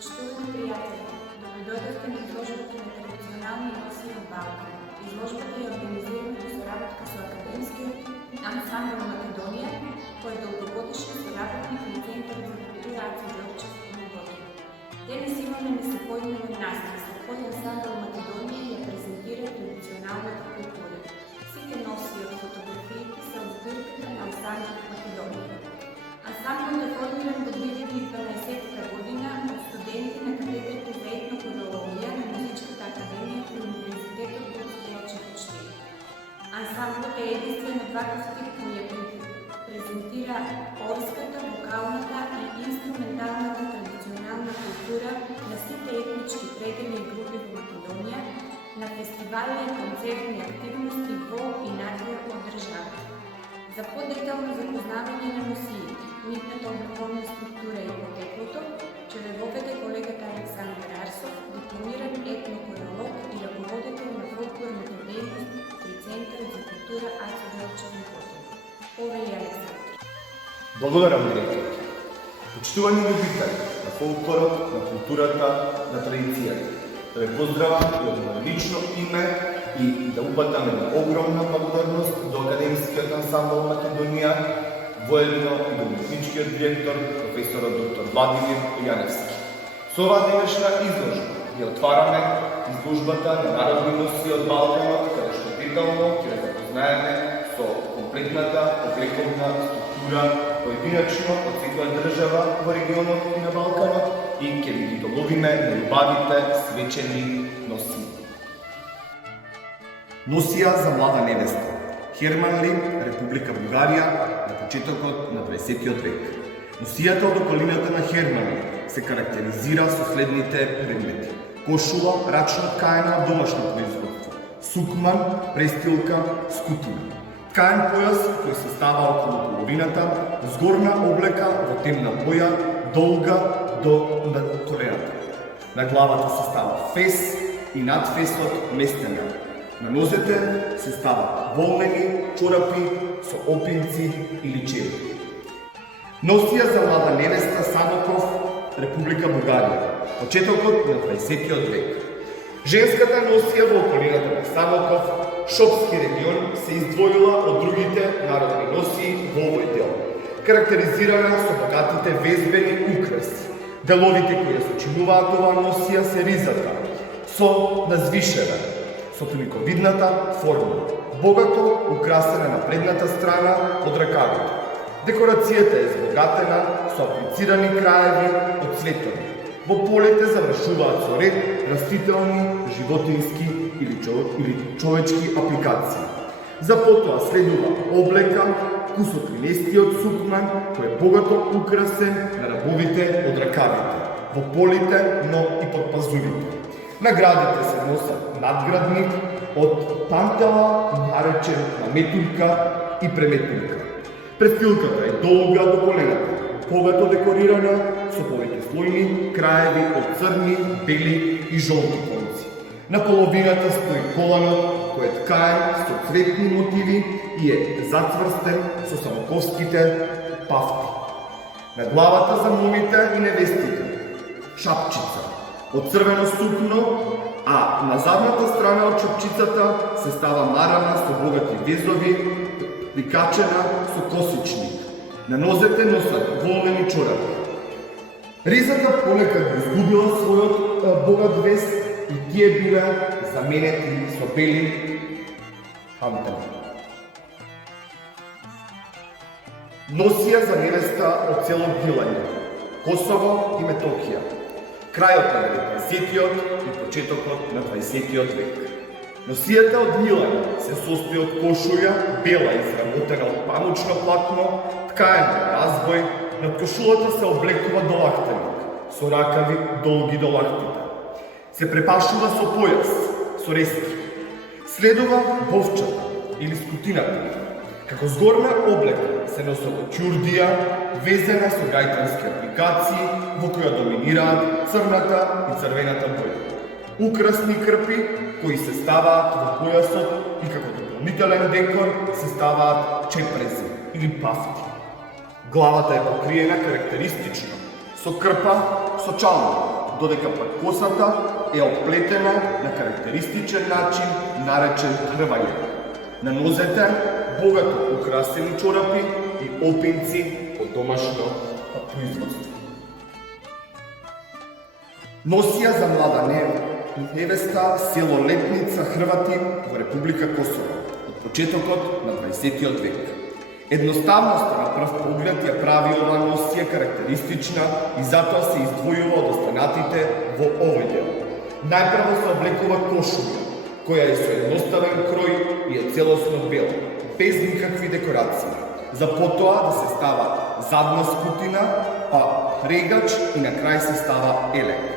Почитувани приятели, добредойдохте на изложбата на традиционални носии от Балкан. Изложбата е организирана в соработка со Академскиот ансамбл Македонија, кој е долгогодишен соработник на Центарот за култура Аца Ѓорчев во Година. Денес имаме несопојдневен настан со кој ансамбл Македонија ја презентира традиционалната култура. Сите носии од фотографиите се од збирката на ансамбл Македонија. Ансамблот е формиран во 2012 година од студенти на катедрата за етнокурологија на Музичката академија при Универзитетот Гоце Делчев. Ансамблот е единствен од ваков тип кој ја презентира орската, вокалната и инструменталната традиционална култура на сите етнички предели и групи во Македонија, на фестивали и концертни активности во и надвор од државата. За подетално запознавање на носиите, нивната обработна структура и потеклото, ќе ве воведе колегата Александар Арсов, дипломиран етнокуролог и раководител на фолклорната дејност при Центарот за култура Аца Ѓорчев во Година. Повели Александар. Благодарам, директор. Почитувани љубители на фолклорот, на културата, на традицијата. Да ве поздравам и од моје лично име и да упатам една огромна благодарност до Академскиот ансамбл Македонија, воедно и до уметничкиот директор, професорот доктор Владимир Јаневски. Со оваа денешна изложба ја отвараме изложбата на народни носии од Балканот, каде што детално ќе ја запознаеме со комплетната облековна структура поединечно од секоја држава во регионот и на Балканот и ќе ви ги доловиме најубавите свечени носии. Носија за млада невеста. Херманли, Република Бугарија, на почетокот на 20 век. Носијата од околината на Херманли се карактеризира со следните предмети: кошула, рачно ткаена од домашно производство, сукман, престилка, скутина. Ткаен појас кој се става околу половината, згорна облека во темна боја, долга до корената. На главата се става фес и над фесот местена. На нозете се става волнени чорапи со опинци или черепи. Носија за млада невеста Самоков, Република Бугарија, почетокот на 20 век. Женската носија во околината на Самоков, Шопски регион, се издвоила од другите народни носии во овој дел, карактеризирана со богатите везбени украси. Деловите кои ја сочинуваат оваа носија се ризата, со назвишена, со туниковидната форма, богато украсена на предната страна од ракавите. Декорацијата е збогатена со аплицирани краеви од цветови. Во полите завршуваат со ред растителни, животински или човечки апликации. За потоа следува облека, кусотринестиот сукман, кој е богато украсен на рабовите од ракавите, во полите, но и под пазурите. Наградите се носат надградник од пантела, наречен наметулка и преметулка. Престилката е долга до колената, богато декорирана со повеќе слојни краеви од црни, бели и жолти конци. На половината стои коланот, кој е ткаен со цветни мотиви и е зацврстен со самоковските пафти. На главата за момите и невестите шапчица од црвено сукно, а на задната страна од шапчицата се става марама со богати везови, прикачена со косичник. На нозете носат волнени чорапи. Ризата полека го изгубила својот богат вез и тие биле заменети со бели хантели. Носија за невеста од село Билање, Косово и Метохија. Крајот на 19-тиот и почетокот на 20-тиот век. Носијата од Билање се состои од кошуја, бела изработена од памучно платно, ткаена на разбој, над кошулата се облекува долактеник, со ракави долги до лактите. Се препашува со појас, со рески. Следува бовчата или скутината. Како згорна облека се носува ќурдија, везена со гајтански апликации, во која доминираат црната и црвената боја. Украсни крпи, кои се ставаат во појасот и како дополнителен декор се ставаат чепрези или пафти. Главата е покриена карактеристично со крпа со чалма, додека пак косата е оплетена на карактеристичен начин, наречен хрвање. На нозете богато украсени чорапи и опинци од домашно производство. Носија за млада невеста село Летница Хрвати во Република Косово од почетокот на 20 век. Едноставноста на прв поглед ја прави оваа носија карактеристична и затоа се издвојува од останатите во овој дел. Најпрво се облекува кошула, која е со едноставен крој и е целосно бела, без никакви декорации. За потоа да се става задна скутина, па регач и на крај се става елек.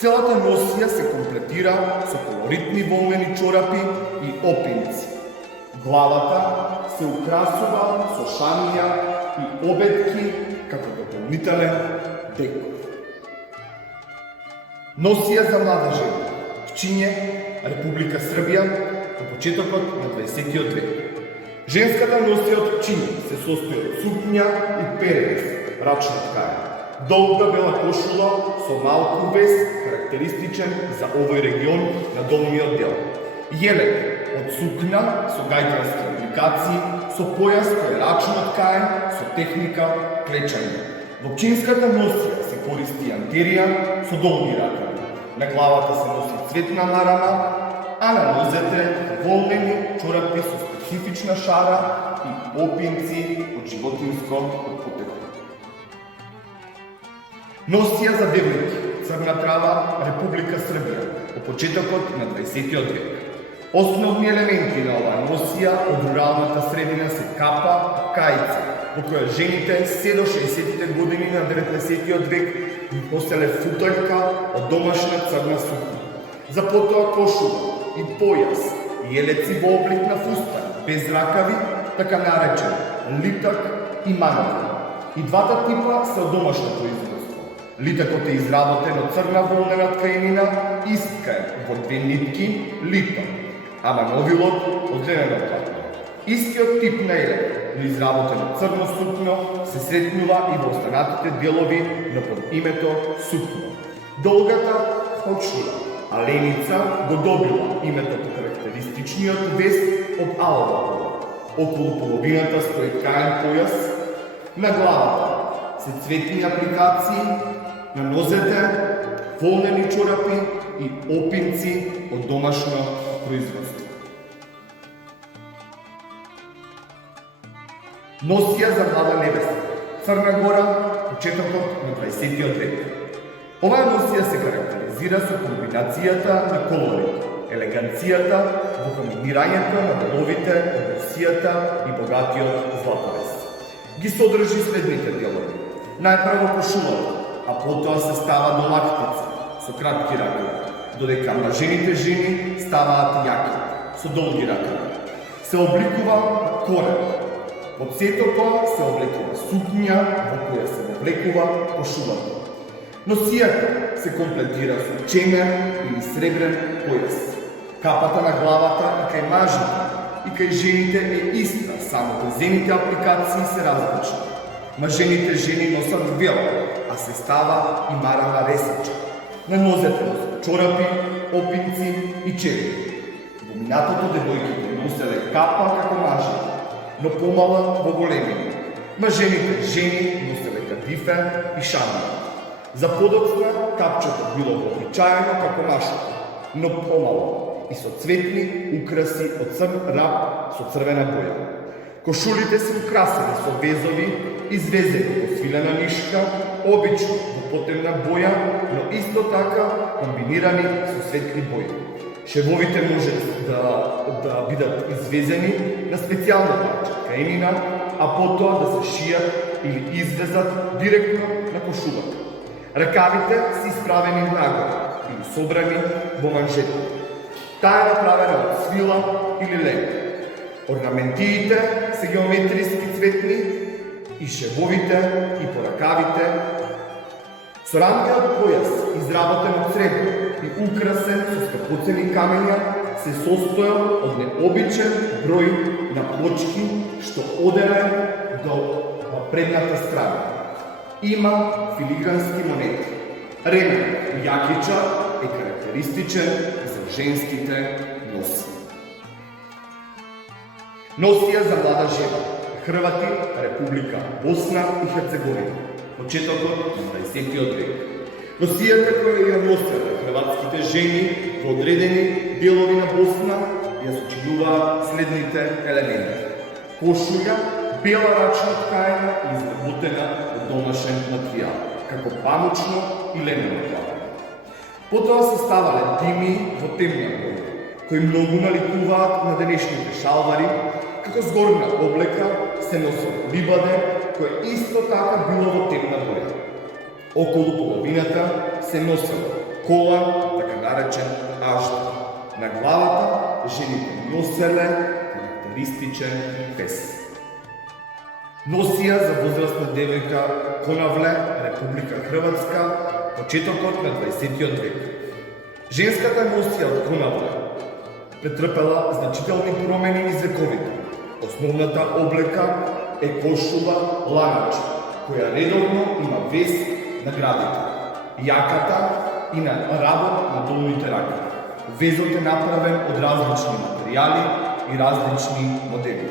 Целата носија се комплетира со колоритни волнени чорапи и опинци. Главата се украсува со шамија и обетки како дополнителен декор. Носија за млада жена, пчиње, Република Србија, по почетокот на 20 век. Женската носија од пчиње се состои од сукња и перевес, рачна ткаја. Долга бела кошула со малку вес, карактеристичен за овој регион на долниот дел. Јелек од сукња со гајкарски апликации, со појас кој е рачно ткаен со техника клечање. Во пчинската носија се користи антерија со долги ракави. На главата се носи цветна марама, а на нозете волнени чорапи со специфична шара и опинци од животинско потекло. Носија за девојки, Црна Трава, Република Србија, по почетокот на 20 век. Основни елементи на оваа носија од руралната средина се капа, кајца, во која жените се до 60-тите години на 19 век носеле футојка од домашна црна сукња. За потоа кошула и појас и елеци во облик на фустан, без ракави, така наречен литак и маника. И двата типа се од домашно производство. Литакот е изработен од црна волнена ткаенина, искаен во две нитки литак, а мановилот од ленено платно. Истиот тип на елек, но изработен од црно сукно, се сретнува и во останатите делови на под името сукно. Долгата кошула, а леница го добила името по карактеристичниот вес од алова пола. Околу половината стои ткаен појас, на главата се цветни апликации, на нозете волнени чорапи и опинци од домашно производство. Носија за млада невеста, Црна Гора, почетокот на 20 век. Оваа носија се карактеризира со комбинацијата на колорите, елеганцијата во комбинирањето на деловите од носијата и богатиот златовес. Ги содржи следните делови. Најпрво кошулата, а потоа се става до лактица со кратки ракави, додека мажените жени ставаат јаки со долги ракави. Се обликува корен. Под сето тоа се облекува сукња во која се облекува кошулата. Носијата се комплетира со чемер или сребрен појас. Капата на главата и кај мажите и кај жените е иста, само презените апликации се различни. Мажените жени носат вело, а се става и марама ресеча. На нозете носат чорапи, опинци и чевли. Во минатото девојките носеле капа како мажите, но помала во големини. Мажените жени носеле кадифе и шамија. За подоцна капчето било вообичаено како нашето, но помало и со цветни украси од црн рап со црвена боја. Кошулите се украсени со везови, извезени во свилена нишка, обично во потемна боја, но исто така комбинирани со светли бои. Шевовите може да бидат извезени на специјална парче ткаенина, а потоа да се шијат или извезат директно на кошулата. Ракавите се исправени нагоре или собрани во манжетите. Таа е направена од свила или лен. Орнаментиите се геометриски цветни и шевовите и по ракавите. Со рамкиот појас, изработен од сребро и украсен со скапоцени камења, се состоел од необичен број на плочки што оделе до предната страна. Има филигрански монети. Ремен јакича е карактеристичен за женските носи. Носија за млада жена. Хрвати, Република Босна и Херцеговина. Почетокот на 20 век. Носијата која ја носеле хрватските жени во одредени делови на Босна ја сочинуваат следните елементи. Кошуља, бела рачна ткаена и изработена од домашен материјал, како памучно и ленено платно. Потоа се ставале тими во темна боја, кои многу наликуваат на денешните шалвари, како згорна облека се носел либаде, кој исто така било во темна боја. Околу половината се носел колан, така наречен аждар. На главата жените носеле карактеристичен фес. Носија за возрастна девојка конавле, Република Хрватска, почетокот на 20 век. Женската носија од конавле претрпела значителни промени низ вековите. Основната облека е кошула ланача, која редовно има вес на градите, јаката и на работ на долните рака. Везот е направен од различни материјали и различни модели.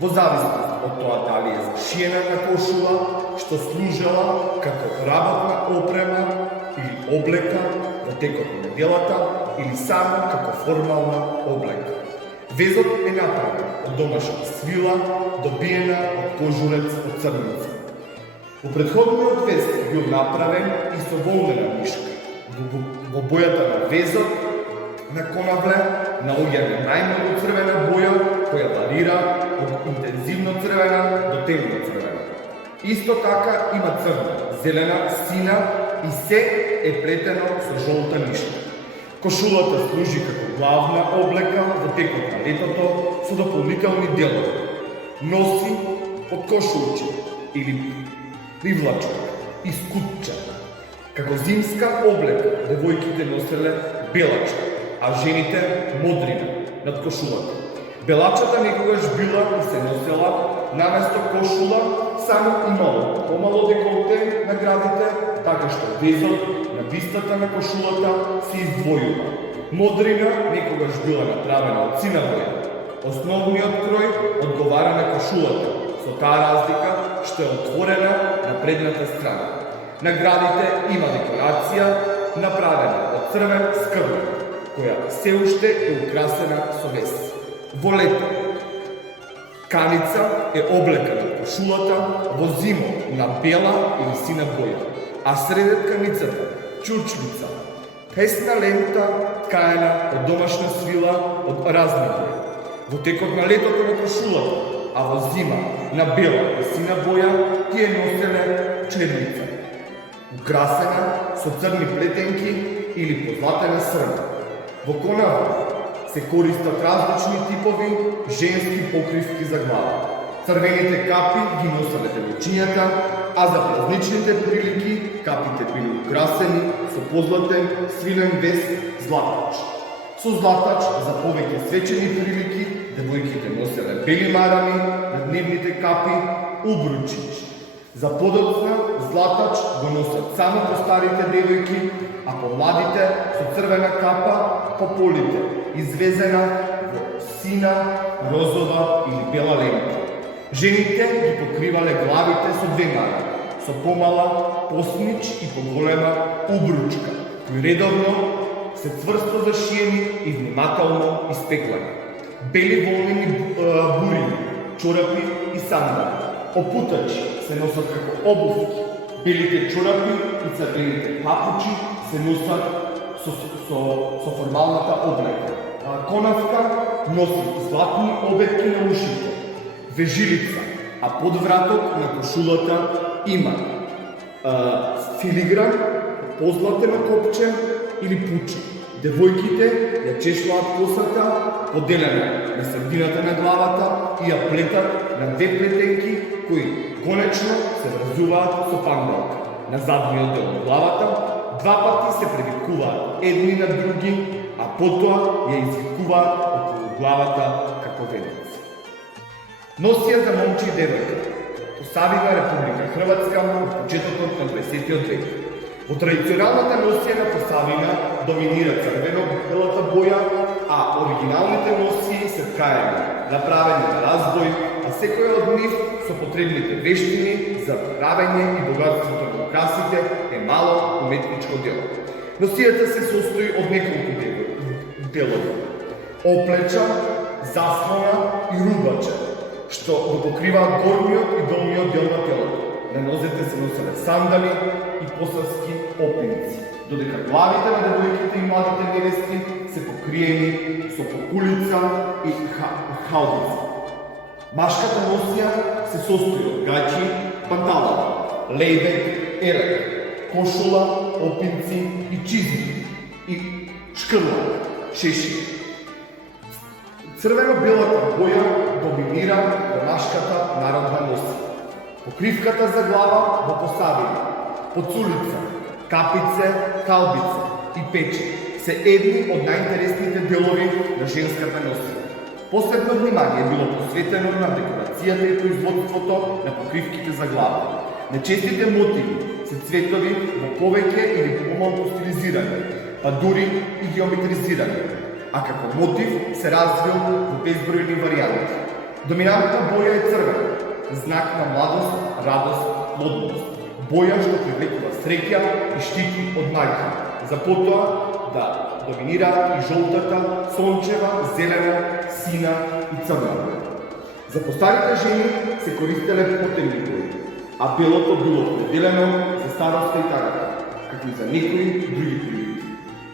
Во зависност од тоа дали е зашиена на кошула, што служела како работна опрема или облека во текот на неделата или само како формална облека. Везот е направен од домашна свила, добиена од кожурец од црница. Во претходниот вез бил направен и со волнена мишка. Во бојата на везот на конавле наоѓаме најмногу црвена боја, која варира од интензивно црвена до темно црвена. Исто така има црна, зелена, сина и се е плетено со жолта мишка. Кошулата служи како главна облека во текот на летото со дополнителни делови. Носи од кошулче или привлачка и скутча. Како зимска облека девојките носеле белачка, а жените модрина над кошулата. Белачата некогаш била и се носела наместо кошула, само имало помало деколте на градите, така што везот на вистата на кошулата се издвојува. Модрина некогаш била направена од сина боја. Основниот крој одговара на кошулата, со таа разлика што е отворена на предната страна. На градите има декорација направена од црвен скрбник, која се уште е украсена со вес. Во лето, тканица е облека на кошулата, во зимо на бела или сина боја, а среде тканицата чурчлица, песна лента ткаена од домашна свила од разни боја. Во текот на летото на кошулата, а во зима на бела и сина боја тие носеле черница, украсена со црни плетенки или позлатена срна. Во конавле се користат различни типови женски покривки за глава. Црвените капи ги носеле девојчињата, а за празничните прилики капите били украсени со позлатен свилен вес златач. Со златач за повеќе свечени прилики девојките носеле бели марами, на дневните капи убручич. За подоцна златач го носат само постарите девојки, а помладите со црвена капа по полите, извезена во сина, розова или бела лента. Жените ги покривале главите со две мари, со помала поснич и поголема убручка, кои редовно се цврсто зашиени и внимателно испеклани. Бели волнени бурини, чорапи и сандали. Опутачи се носат како обувки. Белите чорапи и црвените папучи се носат со формалната облека. Конавка носи златни обетки на ушите, вежилица, а под вратот на кошулата има филигран, позлатено копче или пуче. Девојките ја чешуваат косата, поделена на средината на главата и ја плетат на две плетенки кои конечно се врзуваат со пандалка. На задниот дел на главата два пати се привикуваат едни на други, а потоа ја извикуваат околу главата како венец. Носија за момче и девојка. Посавива Република Хрватска во почетокот на 20 век. Во традиционалната носија на Посавина доминира црвено-белата боја, а оригиналните носии се ткаени, направени на разбој, а секоја од нив со потребните вештини за правење и богатството на украсите е мало уметничко дело. Носијата се состои од неколку делови: оплеча, заслона и рубаче, што го покриваат горниот и долниот дел на телото. На нозете се носеле сандали и посавски опинци, додека главите на девојките и младите невести се покриени со покулица и халбица. Башката носија се состои од гаќи, панталон, лејбек, ерек, кошула, опинци и чизми и шкрла, шеши. Црвено-белата боја доминира домашката народна носија. Покривката за глава во Посавина, поцулица, капице, халбица и пече се едни од најинтересните делови на женската носија. Посебно внимание било посветено на декорацијата и производството на покривките за глава. Нечестите мотиви се цветови во повеќе или помалку стилизирани, па дури и геометризирани, а како мотив се развил во безбројни варијанти. Доминантна боја е црвена, знак на младост, радост, плодност. Боја што привлекува среќа и штити од мајка. За потоа да доминираат и жолтата, сончева, зелена, сина и црна боја. За постарите жени се користеле потемни бои, а белото било определено за староста и тагата, како и за некои други прилики.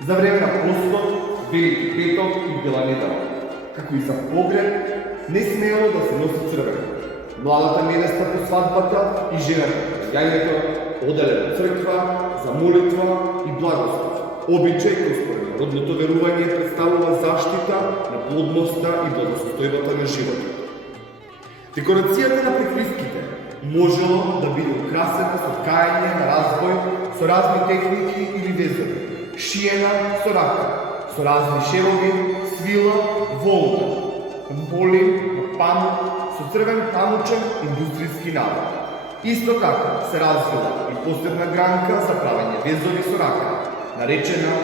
За време на постот, Велики петок и Бела недела, како и за погреб, не смеело да се носи црвено. Младата невеста по свадбата и жената по јањето оделе во црква за молитва и благослов. Обичај кој според народното верување представува заштита на плодноста и благосостојбата на животот. Декорацијата на прикривките можело да биде украсена со ткање на разбој со разни техники или везови, шиена со рака, со разни шевови, свила, волна, боли, памук, со црвен памучен индустријски навод. Исто така се развила и посебна гранка за правење везови со рака, наречена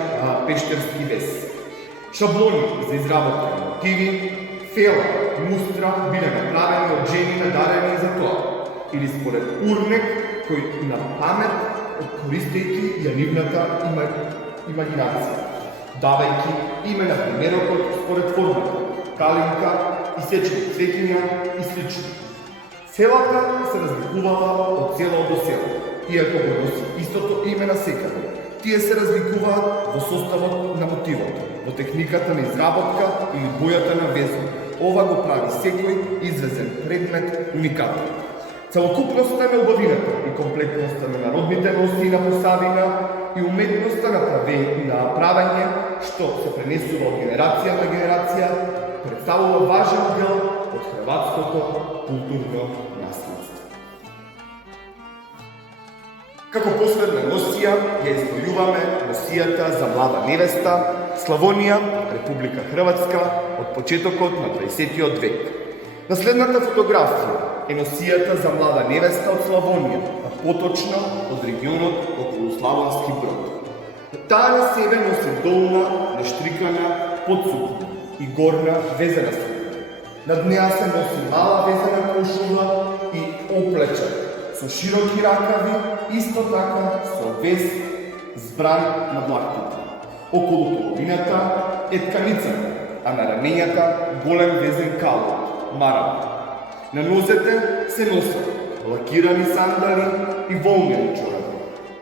пештерски вез. Шаблони за изработка на мотиви, фела, мустра биле направени од жени надарени за тоа, или според урнек кој на памет користејќи ја нивната имагинација, давајќи име на примерокот според формата, калинка, исечени цветиња и слично. Селата се разликувала од село до село, иако го носи истото име на секаде. Тие се разликуваат во составот на мотивот, во техниката на изработка или бојата на везот. Ова го прави секој извезен предмет уникатен. Целокупноста на убавината и комплетноста на народните носии на Посавина и уметноста на правење, што се пренесува од генерација на генерација, представува важен дел од хрватското културно наследство. Како последна носија ја избројуваме носијата за млада невеста, Славонија, Република Хрватска, од почетокот на 20 век. На следната фотографија е носијата за млада невеста од Славонија, а поточно од регионот околу Славонски Брод. Таа на себе носи долна, нештрикана, подсукна и горна везена сукна. Над неа се носи мала везена кошула и оплеча со широки ракави, исто така со вез збран на длактите. Околу половината е тканицата, а на рамењата голем везен калот, марам. На нозете се носат лакирани сандали и волнени чорапи.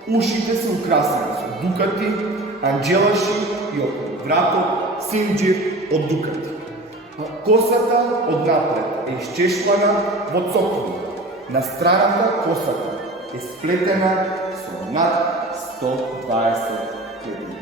Ушите се украсени со дукати, анџелаши и околу вратот синџир од дукати. Косата однапред е исчешпана во цокли. На страната косата е сплетена со над 120 ледини.